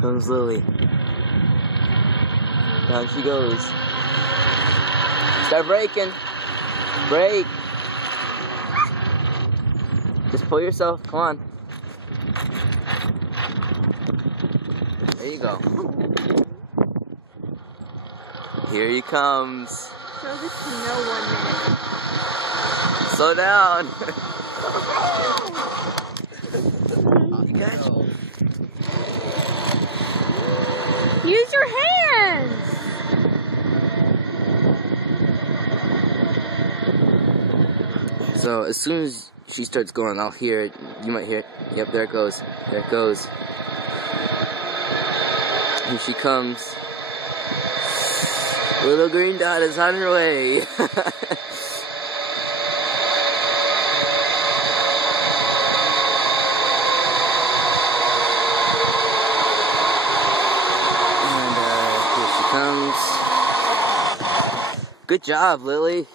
Comes Lily. Down she goes. Start braking. Brake. Just pull yourself. Come on. There you go. Here he comes. Show this to no 1 minute. Slow down. You got you. Use your hands. So as soon as she starts going, I'll hear it. You might hear it. Yep, there it goes. There it goes. Here she comes. Little green dot is on her way. And here she comes. Good job, Lily.